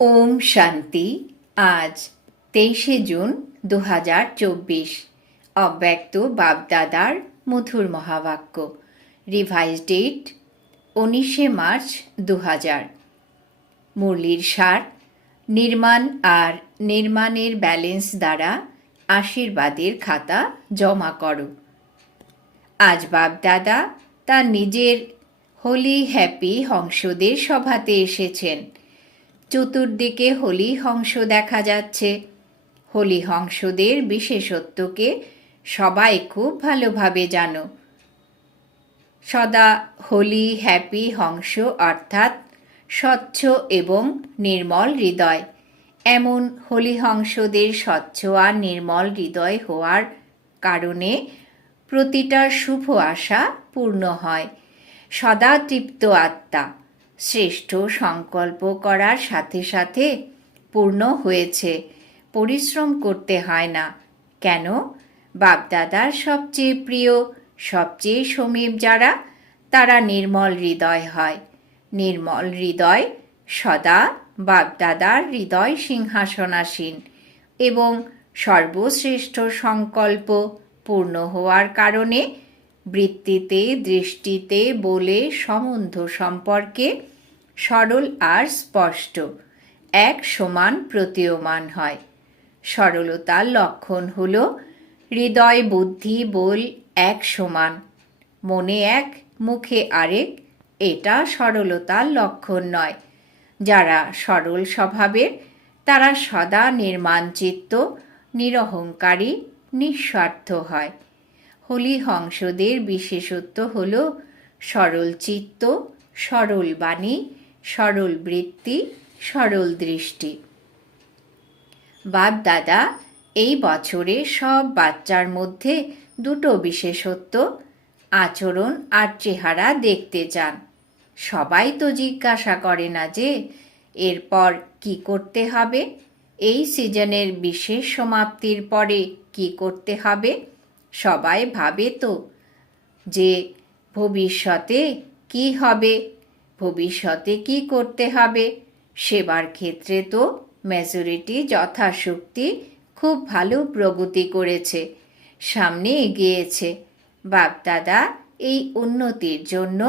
ওম শান্তি। আজ তেইশে জুন দু হাজার চব্বিশ। অব্যক্ত বাপদাদার মধুর মহাবাক্য। রিভাইজ ডেট উনিশে মার্চ দু হাজার মুরলির সার, নির্মাণ আর নির্মাণের ব্যালেন্স দ্বারা আশীর্বাদের খাতা জমা করো। আজ বাপদাদা তার নিজের হোলি হ্যাপি হংসদের সভাতে এসেছেন। চতুর্দিকে হোলি হংস দেখা যাচ্ছে। হোলি হংসদের বিশেষত্বকে সবাই খুব ভালোভাবে জানো। সদা হোলি, হ্যাপি হংস অর্থাৎ স্বচ্ছ এবং নির্মল হৃদয়। এমন হোলি হংসদের স্বচ্ছ আর নির্মল হৃদয় হওয়ার কারণে প্রতিটা শুভ আশা পূর্ণ হয়। সদা তৃপ্ত আত্মা। শ্রেষ্ঠ সংকল্প করার সাথে সাথে পূর্ণ হয়েছে। পরিশ্রম করতে হয় না। কেন? বাপদাদার সবচেয়ে প্রিয়, সবচেয়ে সমীপ যারা, তারা নির্মল হৃদয় হয়। নির্মল হৃদয় সদা বাপদাদার হৃদয় সিংহাসনাসীন এবং সর্বশ্রেষ্ঠ সংকল্প পূর্ণ হওয়ার কারণে বৃত্তিতে, দৃষ্টিতে বলে, সম্বন্ধ সম্পর্কে সরল আর স্পষ্ট। এক সমান প্রতীয়মান হয়। সরলতার লক্ষণ হল হৃদয় বুদ্ধি বল এক সমান। মনে এক, মুখে আরেক, এটা সরলতার লক্ষণ নয়। যারা সরল স্বভাবের, তারা সদা নির্মাণচিত্ত, নিরহংকারী, নিঃস্বার্থ হয়। হংসদের বিশেষত্ব হল সরল চিত্ত, সরল বাণী সরল বৃত্তি, সরল দৃষ্টি। বাপ দাদা, এই বছরে সব বাচ্চার মধ্যে দুটো বিশেষত্ব, আচরণ আর চেহারা দেখতে চান। সবাই তো জিজ্ঞাসা করে না যে, এরপর কি করতে হবে? এই সিজনের বিশেষ সমাপ্তির পরে কি করতে হবে? সবাই ভাবে তো যে, ভবিষ্যতে কি হবে? ভবিষ্যতে কি করতে হবে? সেবার ক্ষেত্রে তো মেজরিটি যথাশক্তি খুব ভালো প্রগতি করেছে। সামনে এগিয়েছে। বাপদাদা এই উন্নতির জন্য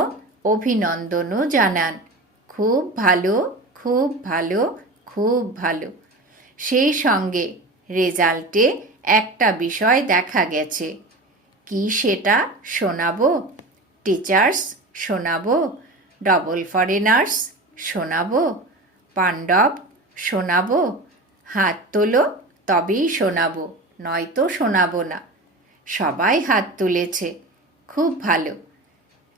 অভিনন্দনও জানান। খুব ভালো খুব ভালো খুব ভালো। সেই সঙ্গে রেজাল্টে একটা বিষয় দেখা গেছে। কি সেটা শোনাবো? টিচার্স শোনাবো? ডবল ফরেনার্স শোনাবো। পাণ্ডব, শোনাবো। হাত তোলো, তবেই শোনাবো, নয়তো শোনাবো না। সবাই হাত তুলেছে, খুব ভালো।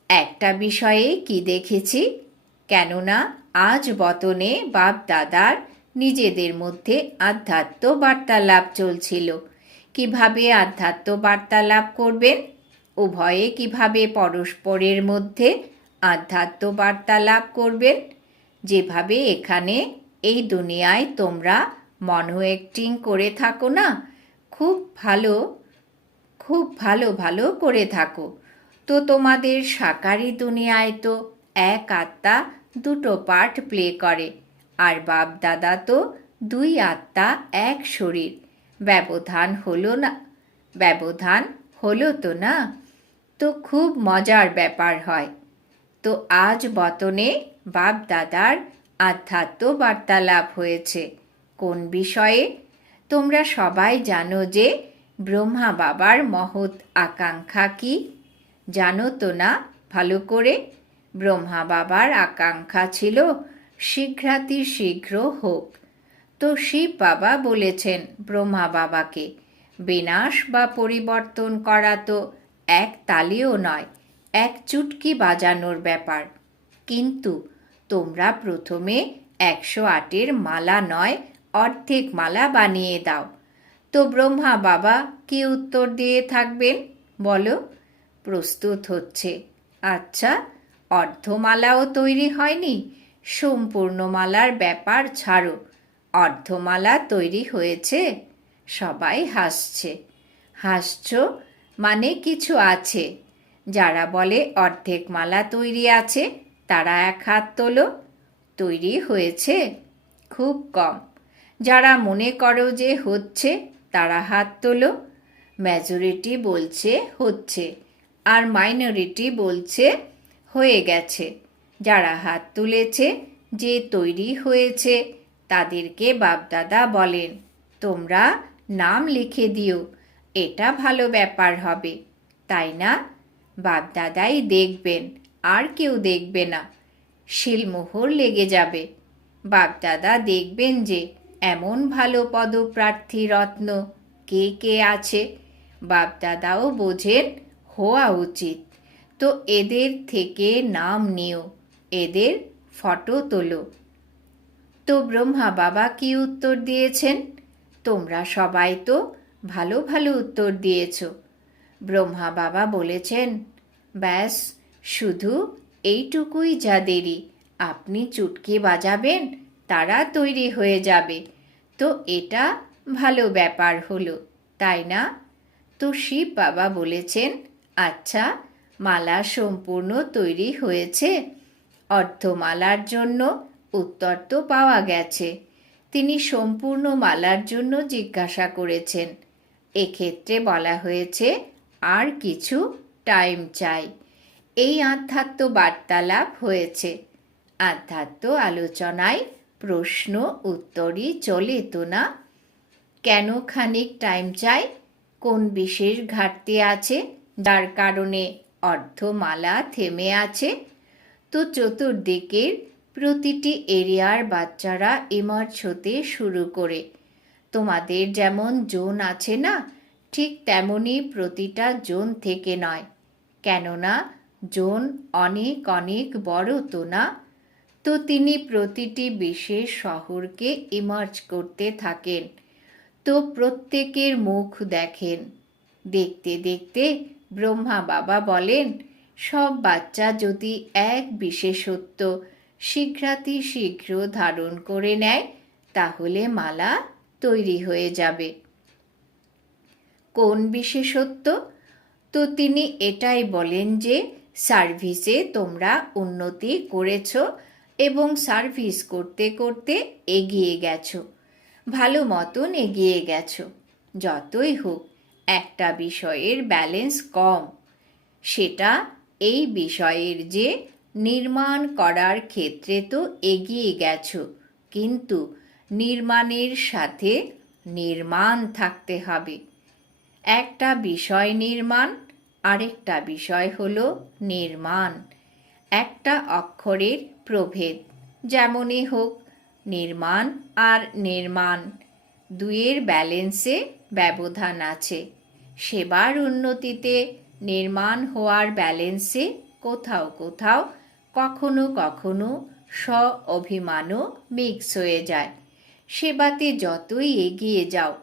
একটা বিষয়ে কি দেখেছি? কেননা আজ বতনে বাপ দাদার নিজেদের মধ্যে আধ্যাত্ম বার্তালাপ চলছিল। কীভাবে আধ্যাত্ম বার্তালাপ করবেন? উভয়ে কীভাবে পরস্পরের মধ্যে আধ্যাত্ম বার্তালাপ করবেন। যেভাবে এখানে এই দুনিয়ায় তোমরা মনো অ্যাক্টিং করে থাকো না, খুব ভালো খুব ভালো ভালো করে থাকো। তো তোমাদের সাকারি দুনিয়ায় তো এক আত্মা দুটো পার্ট প্লে করে, আর বাপ দাদা তো দুই আত্মা, এক শরীর। ব্যবধান হলো না, ব্যবধান হলো তো না? তো খুব মজার ব্যাপার হয়। তো আজ বতনে বাপ দাদার আধ্যাত্ম বার্তালাপ হয়েছে। কোন বিষয়ে? তোমরা সবাই জানো যে ব্রহ্মা বাবার মহৎ আকাঙ্ক্ষা কি? জানো তো না? ভালো করে। ব্রহ্মা বাবার আকাঙ্ক্ষা ছিল শীঘ্রাতি শীঘ্র হোক। তো শিব বাবা বলেছেন ব্রহ্মা বাবাকে, বিনাশ বা পরিবর্তন করা তো এক তালিও নয়। এক চুটকি বাজানোর ব্যাপার। কিন্তু তোমরা প্রথমে একশো আটের মালা নয়, অর্ধেক মালা বানিয়ে দাও। তো ব্রহ্মা বাবা, কি উত্তর দিয়ে থাকবেন? বলো। প্রস্তুত হচ্ছে। আচ্ছা অর্ধমালাও তৈরি হয়নি। সম্পূর্ণ মালার ব্যাপার ছাড়ো। অর্ধমালা তৈরি হয়েছে। সবাই হাসছে। হাসছ মানে কিছু আছে। যারা বলে অর্ধেক মালা তৈরি আছে, তারা এক হাত তোলো, তৈরি হয়েছে খুব কম। যারা মনে করো যে হচ্ছে, তারা হাত তোলো মেজরিটি বলছে হচ্ছে, আর মাইনরিটি বলছে হয়ে গেছে। যারা হাত তুলেছে, যে তৈরি হয়েছে, তাদেরকে বাপদাদা বলেন, তোমরা নাম লিখে দিও, এটা ভালো ব্যাপার হবে। তাই না? বাপদাদাই দেখবেন, আর কেউ দেখবে না। শিলমোহর লেগে যাবে। বাপদাদা দেখবেন যে, এমন ভালো পদপ্রার্থী রত্ন কে কে আছে? বাপদাদাও বোঝেন, হওয়া উচিত। তো এদের থেকে নাম নিও, এদের ফটো তোলো। তো ব্রহ্মা বাবা কি উত্তর দিয়েছেন? তোমরা সবাই তো ভালো ভালো উত্তর দিয়েছ। ব্রহ্মা বাবা বলেছেন ব্যাস, শুধু এইটুকুই যা দেরি। আপনি চুটকি বাজাবেন, তারা তৈরি হয়ে যাবে। তো এটা ভালো ব্যাপার হলো, তাই না? তো শিব বাবা বলেছেন আচ্ছা মালা সম্পূর্ণ তৈরি হয়েছে। অর্ধমালার জন্য উত্তর তো পাওয়া গেছে। তিনি সম্পূর্ণ মালার জন্য জিজ্ঞাসা করেছেন। এক্ষেত্রে বলা হয়েছে, আর কিছু টাইম চাই। এই আধ্যাত্ম বার্তালাপ হয়েছে। আধ্যাত্ম আলোচনায় প্রশ্ন, উত্তরই চলে তো না। কেন খানিক টাইম চাই? কোন বিশেষ ঘাটতি আছে? যার কারণে অর্ধমালা থেমে আছে। তো চতুর্দিকের প্রতিটি এরিয়ার বাচ্চারা ইমার্জ হতে শুরু করে। তোমাদের যেমন জোন আছে না ঠিক তেমনই প্রতিটা জোন থেকে নয়। কেননা, জোন অনেক অনেক বড় তো না? তো তিনি প্রতিটি বিশেষ শহরকে ইমার্জ করতে থাকেন। তো প্রত্যেকের মুখ দেখেন। দেখতে দেখতে ব্রহ্মা বাবা বলেন, সব বাচ্চা যদি এক বিশেষত্ব শীঘ্রাতি শীঘ্র ধারণ করে নেয়, তাহলে মালা তৈরি হয়ে যাবে। কোন বিশেষত্ব? তো তিনি এটাই বলেন যে, সার্ভিসে তোমরা উন্নতি করেছ এবং সার্ভিস করতে করতে এগিয়ে গেছো, ভালো মতন এগিয়ে গেছো, যতই হোক, একটা বিষয়ের ব্যালেন্স কম। সেটা এই বিষয়ের যে, নির্মাণ করার ক্ষেত্রে তো এগিয়ে গেছো, কিন্তু নির্মাণের সাথে নির্মাণ থাকতে হবে। একটা বিষয় নির্মাণ, আরেকটা বিষয় হল নির্মাণ। একটা অক্ষরের প্রভেদ, যেমনই হোক, নির্মাণ আর নির্মাণ। দুয়ের ব্যালেন্সে ব্যবধান আছে। সেবার উন্নতিতে নির্মাণ হওয়ার ব্যালেন্সে কোথাও কোথাও কখনো কখনো স্ব অভিমানও মিক্স হয়ে যায়। সেবাতে যতই এগিয়ে যাও,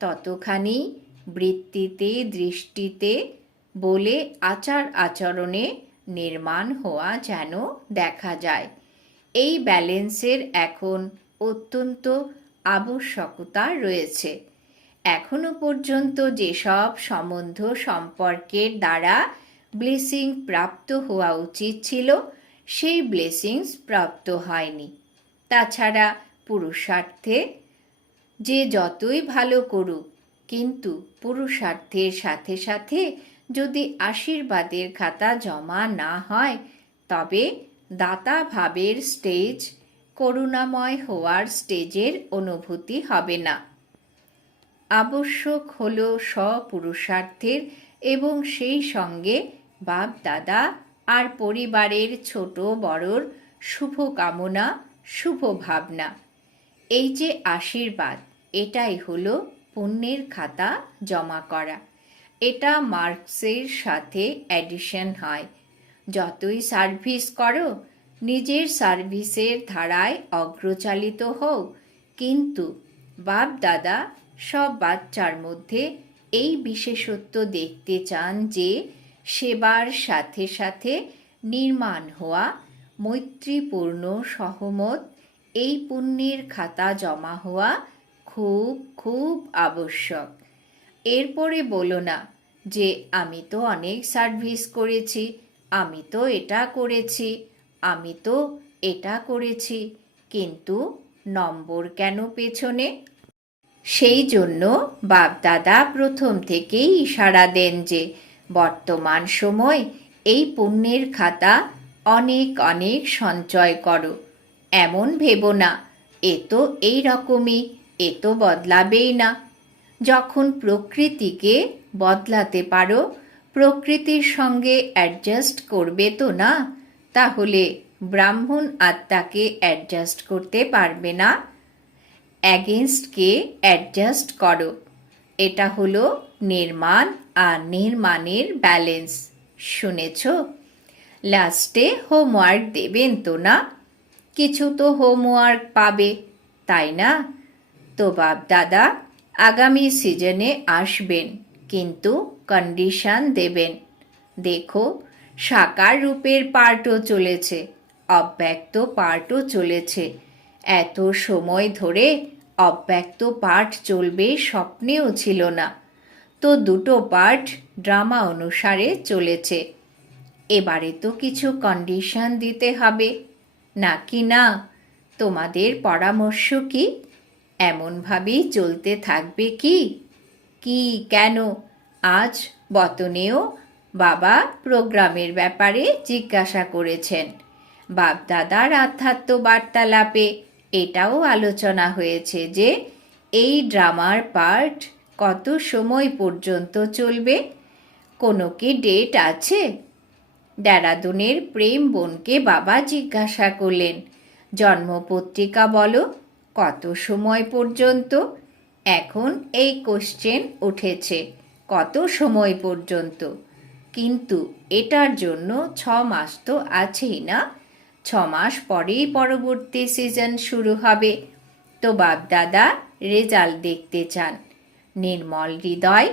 ততখানি বৃত্তিতে, দৃষ্টিতে বলে আচার আচরণে নির্মাণ হওয়া যেন দেখা যায়। এই ব্যালেন্সের এখন অত্যন্ত আবশ্যকতা রয়েছে। এখনও পর্যন্ত যেসব সম্বন্ধ সম্পর্কের দ্বারা ব্লেসিং প্রাপ্ত হওয়া উচিত ছিল, সেই ব্লেসিংস প্রাপ্ত হয়নি। তাছাড়া পুরুষার্থে যে যতই ভালো করুক কিন্তু পুরুষার্থের সাথে সাথে যদি আশীর্বাদের খাতা জমা না হয়, তবে দাতা ভাবের স্টেজ করুণাময় হওয়ার স্টেজের অনুভূতি হবে না। আবশ্যক হল স্বপুরুষার্থের এবং সেই সঙ্গে বাপ দাদা আর পরিবারের ছোট বড়র শুভ কামনা শুভ ভাবনা এই যে আশীর্বাদ, এটাই হলো পুণ্যের খাতা জমা করা। এটা মার্কসের সাথে অ্যাডিশন হয়। যতই সার্ভিস করো, নিজের সার্ভিসের ধারায় অগ্রচালিত হও। কিন্তু বাপ দাদা সব বাচ্চার মধ্যে এই বিশেষত্ব দেখতে চান যে, সেবার সাথে সাথে নির্মাণ হওয়া মৈত্রীপূর্ণ সহমত, এই পুণ্যের খাতা জমা হওয়া খুব খুব আবশ্যক। এরপরে বলো না যে আমি তো অনেক সার্ভিস করেছি, আমি তো এটা করেছি, আমি তো এটা করেছি, কিন্তু নম্বর কেন পেছনে? সেই জন্য বাপদাদা প্রথম থেকেই ইশারা দেন যে বর্তমান সময় এই পুণ্যের খাতা অনেক অনেক সঞ্চয় করো। এমন ভেবো না, এ তো এই রকমই। এ তো বদলাবেই না। যখন প্রকৃতিকে বদলাতে পারো, প্রকৃতির সঙ্গে অ্যাডজাস্ট করবে তো না? তাহলে ব্রাহ্মণ আত্মাকে অ্যাডজাস্ট করতে পারবে না? অ্যাগেনস্টকে অ্যাডজাস্ট করো। এটা হলো নির্মাণ আর নির্মাণের ব্যালেন্স শুনেছ? লাস্টে হোমওয়ার্ক দেবেন তো না? কিছু তো হোমওয়ার্ক পাবে, তাই না? তো বাপ দাদা আগামী সিজনে আসবেন, কিন্তু কন্ডিশন দেবেন। দেখো, সাকার রূপের পার্টও চলেছে, অব্যক্ত পার্টও চলেছে। এত সময় ধরে অব্যক্ত পার্ট চলবে স্বপ্নেও ছিল না। তো দুটো পার্ট ড্রামা অনুসারে চলেছে। এবারে তো কিছু কন্ডিশন দিতে হবে। নাকি না? তোমাদের পরামর্শ কি? এমনভাবেই চলতে থাকবে কি? কি কেন? আজ বতনেও বাবা প্রোগ্রামের ব্যাপারে জিজ্ঞাসা করেছেন। বাপদাদার আধ্যাত্ম বার্তালাপে এটাও আলোচনা হয়েছে যে, এই ড্রামার পার্ট কত সময় পর্যন্ত চলবে? কোনো কি ডেট আছে? দেরাদুনের প্রেম বোনকে বাবা জিজ্ঞাসা করলেন। জন্মপত্রিকা বলো কত সময় পর্যন্ত? এখন এই কোশ্চেন উঠেছে, কত সময় পর্যন্ত? কিন্তু এটার জন্য ছ মাস তো আছেই না। ছ মাস পরেই পরবর্তী সিজন শুরু হবে। তো বাপদাদা রেজাল্ট দেখতে চান। নির্মল হৃদয়,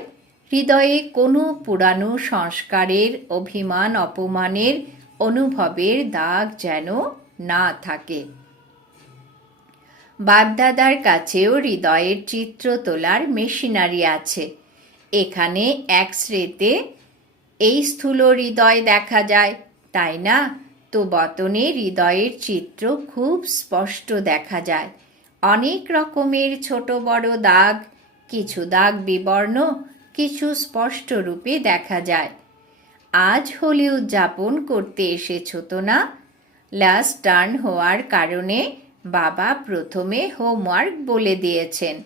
হৃদয়ে কোনো পুরানো সংস্কারের, অভিমান, অপমানের, অনুভবের দাগ যেন না থাকে। বাপদাদার কাছেও হৃদয়ের চিত্র তোলার মেশিনারি আছে। এখানে এক্স রেতে এই স্থূল হৃদয় দেখা যায়, তাই না? তো বতনে হৃদয়ের চিত্র খুব স্পষ্ট দেখা যায়। অনেক রকমের ছোট বড় দাগ, কিছু দাগ বিবর্ণ, কিছু স্পষ্ট রূপে দেখা যায়। আজ হোলি উদযাপন করতে এসেছ তো না? লাস্ট টার্ন হওয়ার কারণে বাবা প্রথমে হোমওয়ার্ক বলে দিয়েছেন।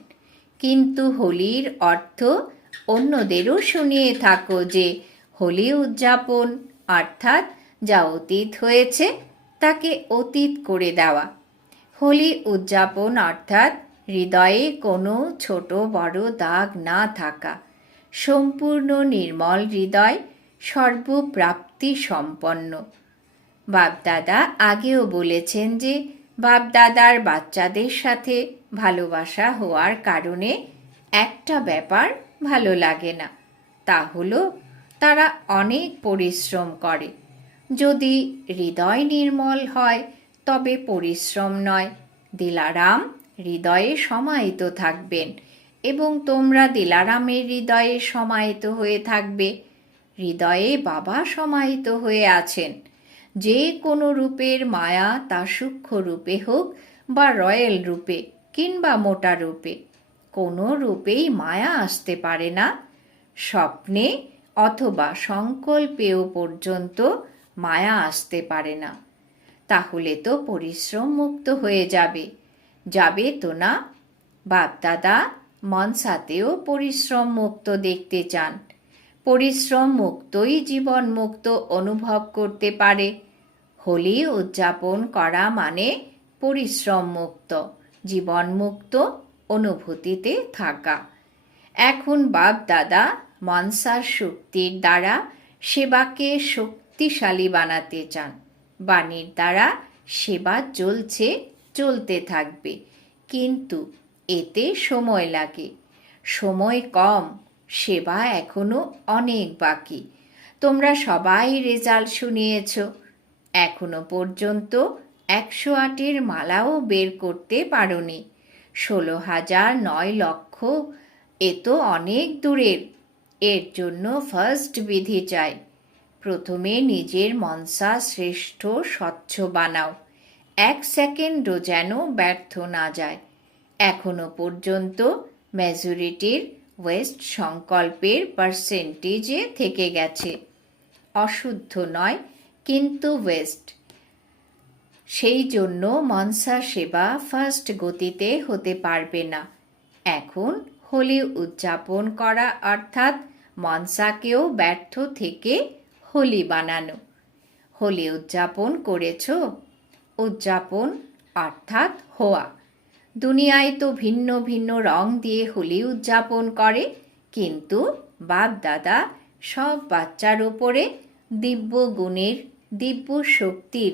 কিন্তু হোলির অর্থ অন্যদেরও শুনিয়ে থাকো যে হোলি উদযাপন, অর্থাৎ যা অতীত হয়েছে তাকে অতীত করে দেওয়া। হোলি উদযাপন, অর্থাৎ হৃদয়ে কোনো ছোট বড় দাগ না থাকা। সম্পূর্ণ নির্মল হৃদয়, সর্বপ্রাপ্তি সম্পন্ন। বাপদাদা আগেও বলেছেন যে বাপদাদার বাচ্চাদের সাথে ভালোবাসা হওয়ার কারণে একটা ব্যাপার ভালো লাগে না। তা হলো, তারা অনেক পরিশ্রম করে। যদি হৃদয় নির্মল হয়, তবে পরিশ্রম নয়। দিলারাম, হৃদয়ে সমাহিত থাকবেন এবং তোমরা দিলারামের হৃদয়ে সমাহিত হয়ে থাকবে। হৃদয়ে বাবা সমাহিত হয়ে আছেন। যে কোনো রূপের মায়া তা সূক্ষ্ম রূপে হোক বা রয়্যাল রূপে কিংবা মোটা রূপে, কোনো রূপেই মায়া আসতে পারে না। স্বপ্নে অথবা সংকল্পেও পর্যন্ত মায়া আসতে পারে না। তাহলে তো পরিশ্রম মুক্ত হয়ে যাবে। যাবে তো না? বাপদাদা, মনসাতেও পরিশ্রম মুক্ত দেখতে চান। পরিশ্রম মুক্তই জীবন মুক্ত অনুভব করতে পারে। হোলি উদযাপন করা মানে পরিশ্রম মুক্ত জীবন মুক্ত অনুভূতিতে থাকা। এখন বাপ দাদা মনসার শক্তির দ্বারা সেবাকে শক্তিশালী বানাতে চান। বাণীর দ্বারা সেবা চলছে, চলতে থাকবে। কিন্তু এতে সময় লাগে। সময় কম সেবা এখনও অনেক বাকি। তোমরা সবাই রেজাল্ট শুনিয়েছ। এখনও পর্যন্ত একশো আটের মালাও বের করতে পারোনি। ষোলো হাজার নয় লক্ষ, এ তো অনেক দূরের। এর জন্য ফার্স্ট বিধি চাই। প্রথমে নিজের মনসা শ্রেষ্ঠ, স্বচ্ছ বানাও। এক সেকেন্ডও যেন ব্যর্থ না যায়। এখনও পর্যন্ত মেজরিটির ওয়েস্ট সংকল্পের পার্সেন্টেজে থেকে গেছে। অশুদ্ধ নয়, কিন্তু ওয়েস্ট সেই জন্য মনসা সেবা ফার্স্ট গতিতে হতে পারবে না। এখন হোলি উদযাপন করা অর্থাৎ মনসাকেও ব্যর্থ থেকে হোলি বানানো। হোলি উদযাপন করেছ? উদযাপন অর্থাৎ হোয়া। দুনিয়ায় তো ভিন্ন ভিন্ন রং দিয়ে হোলি উদযাপন করে, কিন্তু বাপ দাদা সব বাচ্চার ওপরে দিব্য গুণের, দিব্য শক্তির,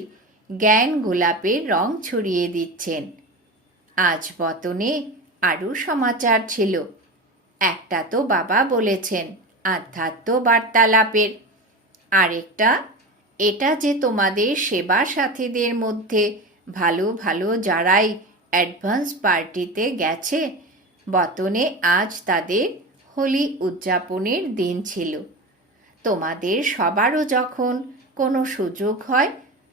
জ্ঞান গোলাপের রং ছড়িয়ে দিচ্ছেন। আজ বতনে আরও সমাচার ছিল। একটা তো বাবা বলেছেন আধ্যাত্ম বার্তালাপের, আরেকটা, এটা যে তোমাদের সেবা সাথীদের মধ্যে ভালো ভালো যারাই অ্যাডভান্স পার্টিতে গেছে। বতনে আজ তাদের হোলি উদযাপনের দিন ছিল। তোমাদের সবারও যখন কোনো সুযোগ হয়,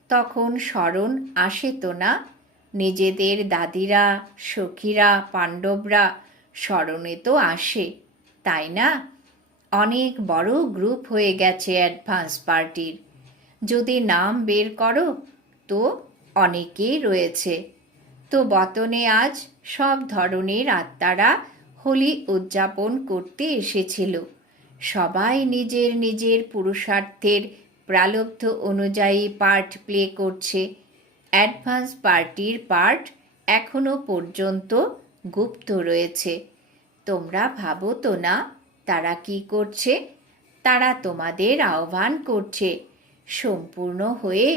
তখন স্মরণ আসে তো না? নিজেদের দাদিরা, সখীরা, পাণ্ডবরা স্মরণে তো আসে, তাই না? অনেক বড় গ্রুপ হয়ে গেছে অ্যাডভান্স পার্টির। যদি নাম বের করো, তো অনেকেই রয়েছে। তো বতনে আজ সব ধরনের আত্মারা হোলি উদযাপন করতে এসেছিল। সবাই নিজের নিজের পুরুষার্থের প্রালব্ধ অনুযায়ী পার্ট প্লে করছে। অ্যাডভান্স পার্টির পার্ট এখনও পর্যন্ত গুপ্ত রয়েছে। তোমরা ভাবো তো না, তারা কি করছে? তারা তোমাদের আহ্বান করছে। সম্পূর্ণ হয়ে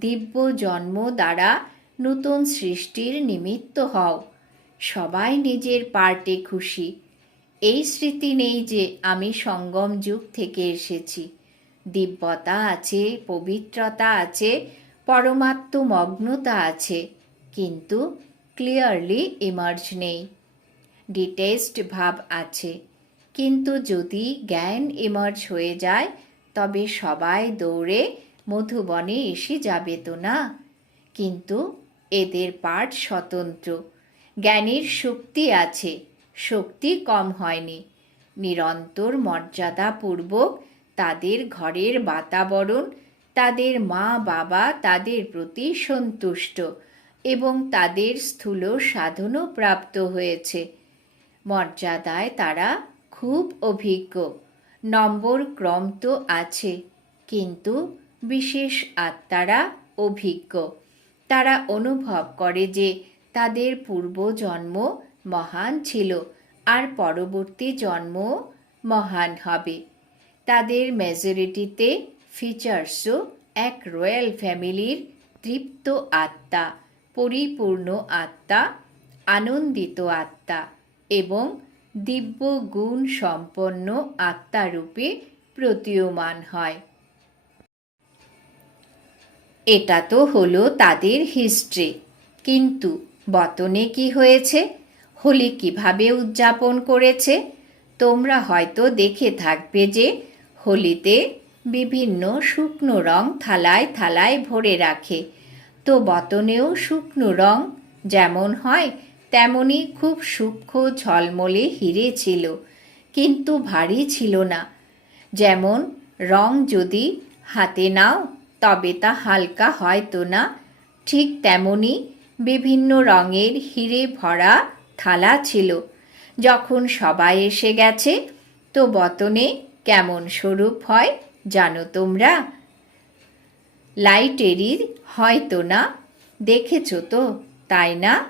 দিব্য জন্ম দ্বারা নতুন সৃষ্টির নিমিত্ত হও। সবাই নিজের পার্টে খুশি। এই স্মৃতি নেই যে আমি সঙ্গম যুগ থেকে এসেছি। দিব্যতা আছে, পবিত্রতা আছে পরমাত্ম মগ্নতা আছে, কিন্তু ক্লিয়ারলি ইমার্জ নেই। ডিটেস্ট ভাব আছে, কিন্তু যদি জ্ঞান ইমার্জ হয়ে যায়, তবে সবাই দৌড়ে মধুবনে এসে যাবে তো না? কিন্তু এদের পাঠ স্বতন্ত্র। জ্ঞানের শক্তি আছে, শক্তি কম হয়নি। নিরন্তর মর্যাদাপূর্বক তাদের ঘরের বাতাবরণ, তাদের মা বাবা তাদের প্রতি সন্তুষ্ট এবং তাদের স্থূল সাধনও প্রাপ্ত হয়েছে। মর্যাদায় তারা খুব অভিজ্ঞ, নম্বর ক্রম তো আছে, কিন্তু বিশেষ আত্মারা অভিজ্ঞ। তারা অনুভব করে যে তাদের পূর্বজন্ম মহান ছিল আর পরবর্তী জন্ম মহান হবে। তাদের মেজরিটিতে ফিচার্সও এক রয়্যাল ফ্যামিলির তৃপ্ত আত্মা, পরিপূর্ণ আত্মা, আনন্দিত আত্মা এবং দিব্য গুণ সম্পন্ন আত্মারূপে প্রতীয়মান হয়। এটা তো হলো তাদের হিস্ট্রি কিন্তু বতনে কি হয়েছে? হোলি কীভাবে উদযাপন করেছে? তোমরা হয়তো দেখে থাকবে যে হোলিতে বিভিন্ন শুকনো রং থালায় থালায় ভরে রাখে। তো বতনেও শুকনো রং যেমন হয় তেমনই খুব সূক্ষ্ম ঝলমলে হিরে ছিল, কিন্তু ভারী ছিল না। যেমন রং যদি হাতে নাও তবে তা হালকা হয়তো না। ঠিক তেমনি বিভিন্ন রঙের হিরে ভরা থালা ছিল। যখন সবাই এসে গেছে, তো বতনে কেমন স্বরূপ হয় জানো তোমরা? লাইটেরই হয়তো না, দেখেছ তো, তাই না?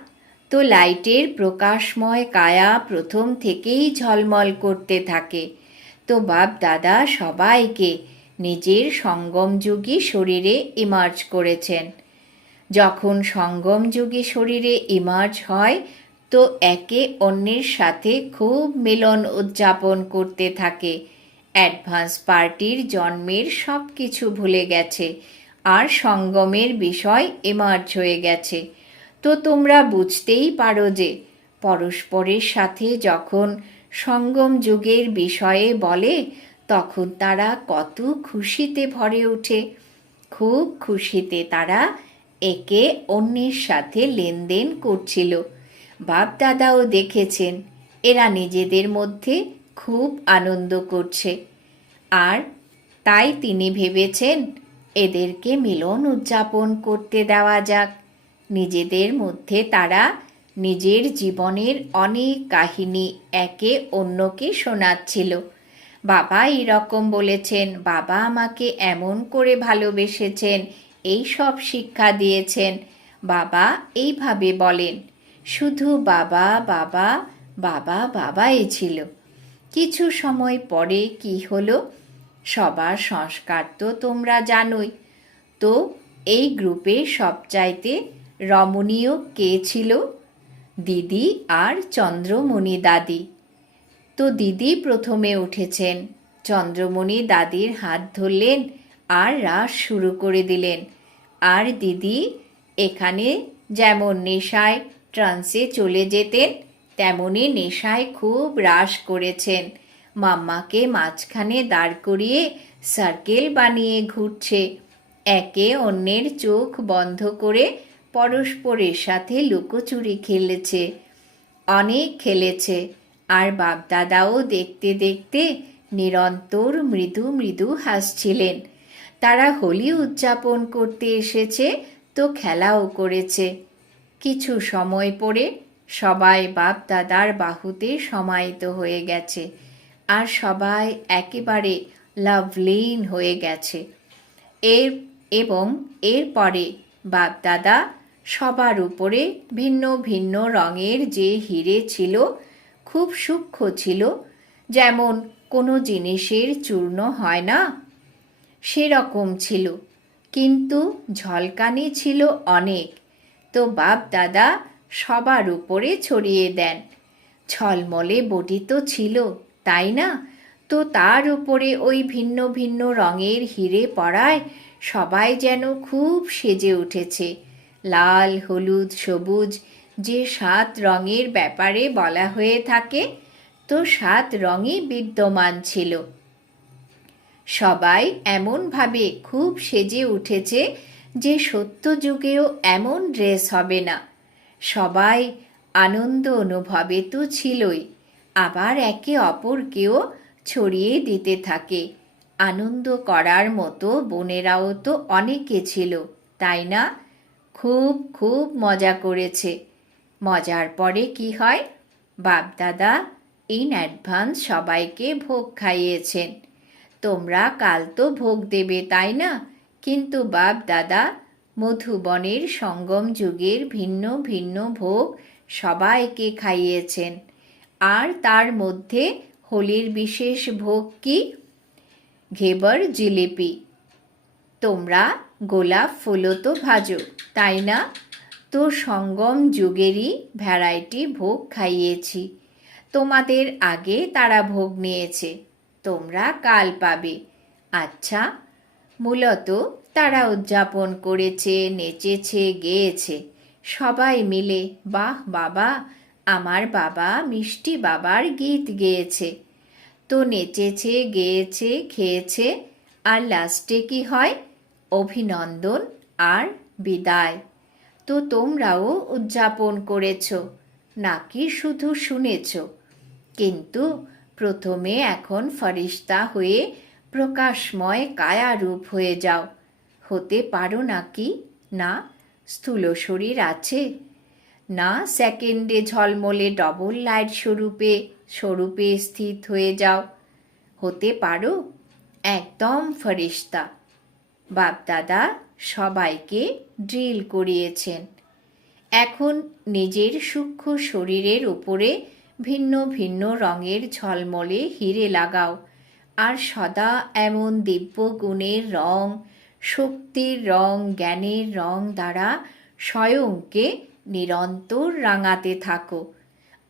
তো লাইটের প্রকাশময় কায়া প্রথম থেকেই ঝলমল করতে থাকে। তো বাপ দাদা সবাইকে নিজের সঙ্গমযোগী শরীরে ইমার্জ করেছেন। যখন সঙ্গমযোগী শরীরে ইমার্জ হয়, তো একে অন্যের সাথে খুব মিলন উদযাপন করতে থাকে। অ্যাডভান্স পার্টির জন্মের সব কিছু ভুলে গেছে, আর সঙ্গমের বিষয় ইমার্জ হয়ে গেছে। তো তোমরা বুঝতেই পারো যে, পরস্পরের সাথে যখন সঙ্গম যুগের বিষয়ে বলে তখন তারা কত খুশিতে ভরে ওঠে। খুব খুশিতে তারা একে অন্যের সাথে লেনদেন করছিল। বাপ দাদাও দেখেছেন, এরা নিজেদের মধ্যে খুব আনন্দ করছে। আর তাই তিনি ভেবেছেন, এদেরকে মিলন উদযাপন করতে দেওয়া যাক। নিজেদের মধ্যে তারা নিজের জীবনের অনেক কাহিনী একে অন্যকে শোনাচ্ছিল। বাবা এরকম বলেছেন, বাবা আমাকে এমন করে ভালোবেসেছেন, এই সব শিক্ষা দিয়েছেন। বাবা এইভাবে বলেন, শুধু বাবা বাবা বাবা, বাবাই ছিল। কিছু সময় পরে কি হলো? সবার সংস্কার তো তোমরা জানোই। তো এই গ্রুপে সবচাইতে রমণীয় কে ছিল? দিদি আর চন্দ্রমণি দাদি। তো দিদি প্রথমে উঠেছেন। চন্দ্রমণি দাদির হাত ধরলেন আর রাস শুরু করে দিলেন। আর দিদি, এখানে যেমন নেশায় ট্রান্সে চলে যেতেন, তেমনি নেশায় খুব রাস করেছেন। মাম্মাকে মাঝখানে দাঁড় করিয়ে সার্কেল বানিয়ে ঘুরছে। একে অন্যের চোখ বন্ধ করে পরস্পরের সাথে লুকোচুরি খেলেছে। অনেক খেলেছে। আর বাপদাদাও দেখতে দেখতে নিরন্তর মৃদু মৃদু হাসছিলেন। তারা হোলি উদযাপন করতে এসেছে তো খেলাও করেছে। কিছু সময় পরে সবাই বাপ দাদার বাহুতে সমাহিত হয়ে গেছে আর সবাই একেবারে লাভলীন হয়ে গেছে। এর, এবং এরপরে বাপ দাদা সবার উপরে ভিন্ন ভিন্ন রঙের যে হিরে ছিল খুব সূক্ষ্ম ছিল, যেমন কোনো জিনিসের চূর্ণ হয় না। সেরকম ছিল, কিন্তু ঝলকানি ছিল অনেক। তো বাপ দাদা সবার উপরে ছড়িয়ে দেন। ছলমলে বটি তো ছিল, তাই না? তো তার উপরে ওই ভিন্ন ভিন্ন রঙের হিরে পড়ায় সবাই যেন খুব সেজে উঠেছে। লাল, হলুদ, সবুজ যে সাত রঙের ব্যাপারে বলা হয়ে থাকে, তো সাত রঙই বিদ্যমান ছিল। সবাই এমনভাবে খুব সেজে উঠেছে যে সত্য যুগেও এমন ড্রেস হবে না। সবাই আনন্দ অনুভবে তো ছিলই, আবার একে অপরকেও ছড়িয়ে দিতে থাকে। আনন্দ করার মতো বোনেরাও তো অনেকে ছিল, তাই না? খুব খুব মজা করেছে। মজার পরে কি হয়? বাপদাদা ইন অ্যাডভান্স সবাইকে ভোগ খাইয়েছেন। তোমরা কাল তো ভোগ দেবে, তাই না? কিন্তু বাপ দাদা মধুবনের সঙ্গম যুগের ভিন্ন ভিন্ন ভোগ সবাইকে খাইয়েছেন। আর তার মধ্যে হোলির বিশেষ ভোগ কি? ঘেবর জিলিপি। তোমরা গোলাপ ফুলও তো ভাজো, তাই না? তো সঙ্গম যুগেরই ভ্যারাইটি ভোগ খাইয়েছি। তোমাদের আগে তারা ভোগ নিয়েছে, তোমরা কাল পাবে। আচ্ছা মূলত তারা উদযাপন করেছে, নেচেছে, গেয়েছে। সবাই মিলে, বাহ, বাবা, আমার বাবা মিষ্টি বাবার গীত গেয়েছে। তো নেচেছে, গেয়েছে, খেয়েছে, আর লাস্টে কি হয়? অভিনন্দন আর বিদায়। তো তোমরাও উদযাপন করেছ, নাকি শুধু শুনেছ? কিন্তু প্রথমে এখন ফরিস্তা হয়ে প্রকাশময় কায়ারূপ হয়ে যাও। হতে পারো নাকি? না, স্থূল শরীর আছে। না, সেকেন্ডে ঝলমলে ডবল লাইট স্বরূপে স্বরূপে স্থিত হয়ে যাও। হতে পারো? একদম ফরিস্তা। বাপদাদা সবাইকে ড্রিল করিয়েছেন। এখন নিজের সূক্ষ্ম শরীরের উপরে ভিন্ন ভিন্ন রঙের ঝলমলে হিরে লাগাও, আর সদা এমন দিব্য গুণের রং, শক্তির রং, জ্ঞানের রং দ্বারা স্বয়ংকে নিরন্তর রাঙাতে থাকো।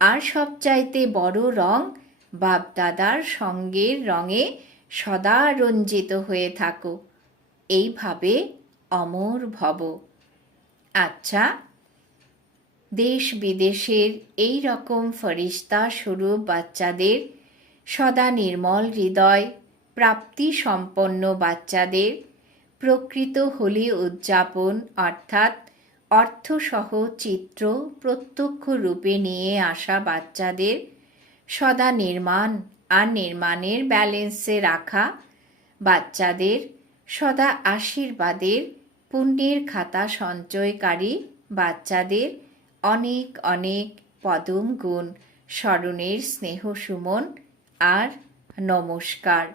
আর সবচাইতে বড় রং বাপদাদার সঙ্গের রঙে সদা রঞ্জিত হয়ে থাকো। এইভাবে অমর ভব। আচ্ছা দেশ বিদেশের এই রকম ফরিস্তা স্বরূপ বাচ্চাদের সদা নির্মল হৃদয় প্রাপ্তি সম্পন্ন বাচ্চাদের প্রকৃত হোলি উদযাপন অর্থাৎ অর্থসহ চিত্র প্রত্যক্ষ রূপে নিয়ে আসা বাচ্চাদের সদা নির্মাণ আর নির্মাণের ব্যালেন্সে রাখা বাচ্চাদের সদা আশীর্বাদের পুণ্যের খাতা সঞ্চয়কারী বাচ্চাদের অনেক অনেক পদম গুণ। স্মরণের স্নেহ সুমন আর নমস্কার।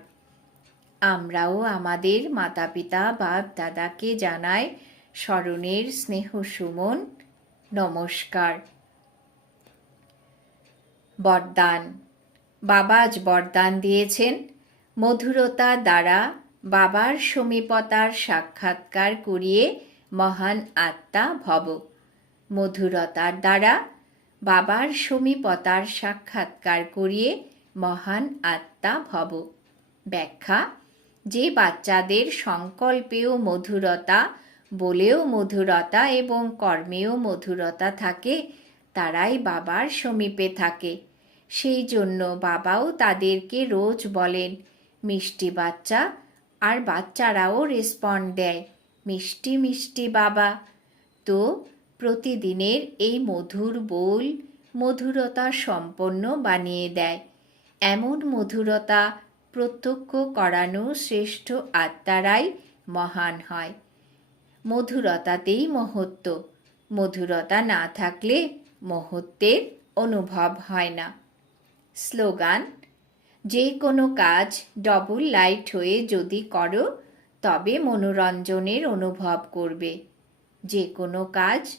আমরাও আমাদের মাতা পিতা বাপ দাদাকে জানাই স্মরণের স্নেহ সুমন, নমস্কার। বরদান। বাবা আজ বরদান দিয়েছেন। মধুরতা দ্বারা বাবার সমীপতার সাক্ষাৎকার করিয়ে মহান আত্মা ভব। মধুরতার দ্বারা বাবার সমীপতার সাক্ষাৎকার করিয়ে মহান আত্মা ভব। ব্যাখ্যা, যে বাচ্চাদের সংকল্পেও মধুরতা, বলেও মধুরতা এবং কর্মেও মধুরতা থাকে, তারাই বাবার সমীপে থাকে। সেই জন্য বাবাও তাদেরকে রোজ বলেন, মিষ্টি বাচ্চা আর বাচ্চারাও রেসপন্ড দেয়, মিষ্টি মিষ্টি বাবা। তো প্রতিদিনের এই মধুর বোল মধুরতা সম্পন্ন বানিয়ে দেয়। এমন মধুরতা প্রত্যক্ষ করানো শ্রেষ্ঠ আত্মারাই মহান হয়। মধুরতাতেই মহত্ব। মধুরতা না থাকলে মহত্বের অনুভব হয় না। স্লোগান যে কোনো কাজ ডবল লাইট হয়ে যদি করো, তবে মনোরঞ্জনের অনুভব করবে। যে কোনো কাজ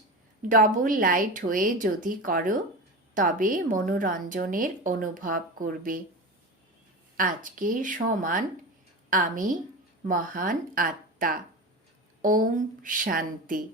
ডবল লাইট হয়ে যদি করো, তবে মনোরঞ্জনের অনুভব করবে। আজকে সমান আমি মহান আত্মা। ওম শান্তি।